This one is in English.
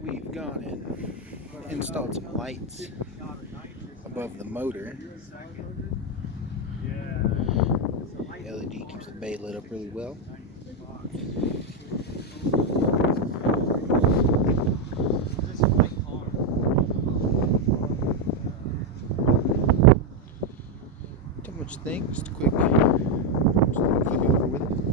Alright, we've gone and installed some lights above the motor. The LED keeps the bay lit up really well. Too much things, just quick flip over with it.